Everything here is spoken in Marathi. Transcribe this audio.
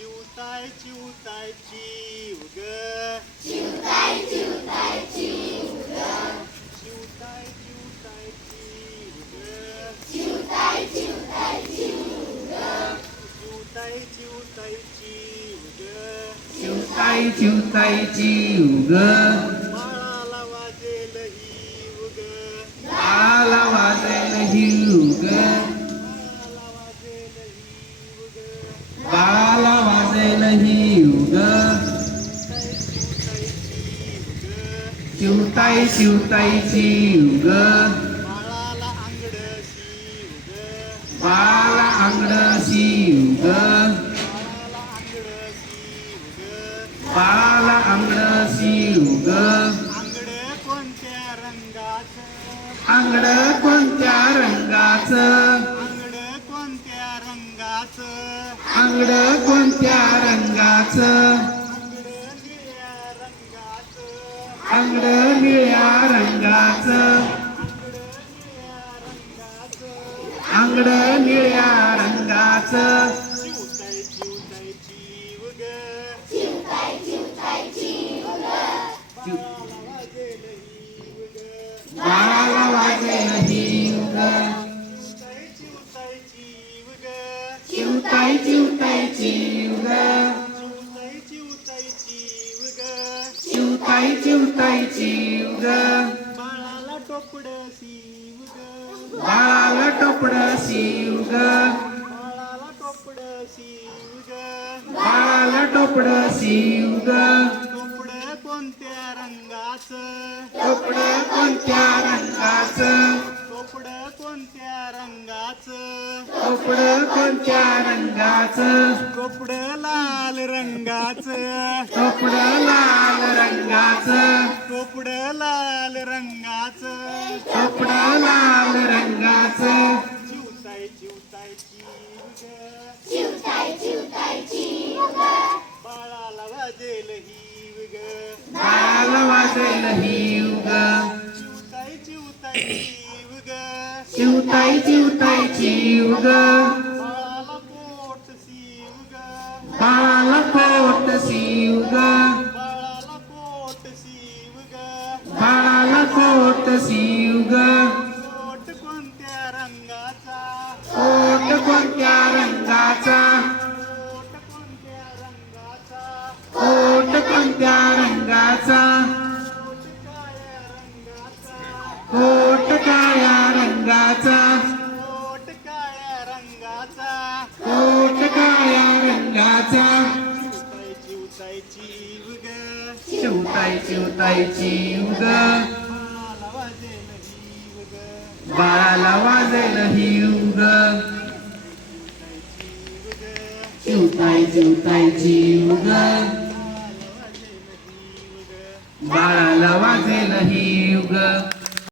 चिवताय चिवताय चिव ग चिवताय चिवताय चिव ग चिवताय चिवताय चिव ग चिवताय चिवताय चिव ग चिवताय चिवताय चिव ग चिवताई चिवताई चिव ग बाळाला शिवताई शिवताईची युग ग चिवताई चिवताई बाळाला अंगड शिव ग बाळाला अंगड शिव अंगड अंगड अंगड कोणत्या रंगाचं? अंगड कोणत्या रंगाच? अंगड निळ्या रंगाचं अंगड निळ्या रंगाच रंगाचं निळ्या रंगाचं अंगड निळ्या रंगाचं चिवताई चिवताई चिव ग. बाळाला टोपड शिव ग. बाळाला टोपड शिव ग. बाळाला टोपड शिव ग. बाळाला टोपड शिव ग. टोपड कोणत्या रंगाचं? टोपड कोणत्या रंगाचं? टोपड कोणत्या रंगाचं? टोपड लाल रंगाचं. टोपड लाल रंगाचं. टोपड लाल रंगाचं. टोपड लाल रंगाचं. चिवताय चिवताय बाळाला वाजेल हिव ग चिवताई चिवताई चिव ग बाळाला पोट शिव ग बाळाला पोट शिव शिवताई शिवताई रंगाचा चिव ग बाळाला वाजेल हिव ग शिवताई वाजेल हिव चिव बाळाला वाजेल हिव ग बाळाला वाजेल हिव ग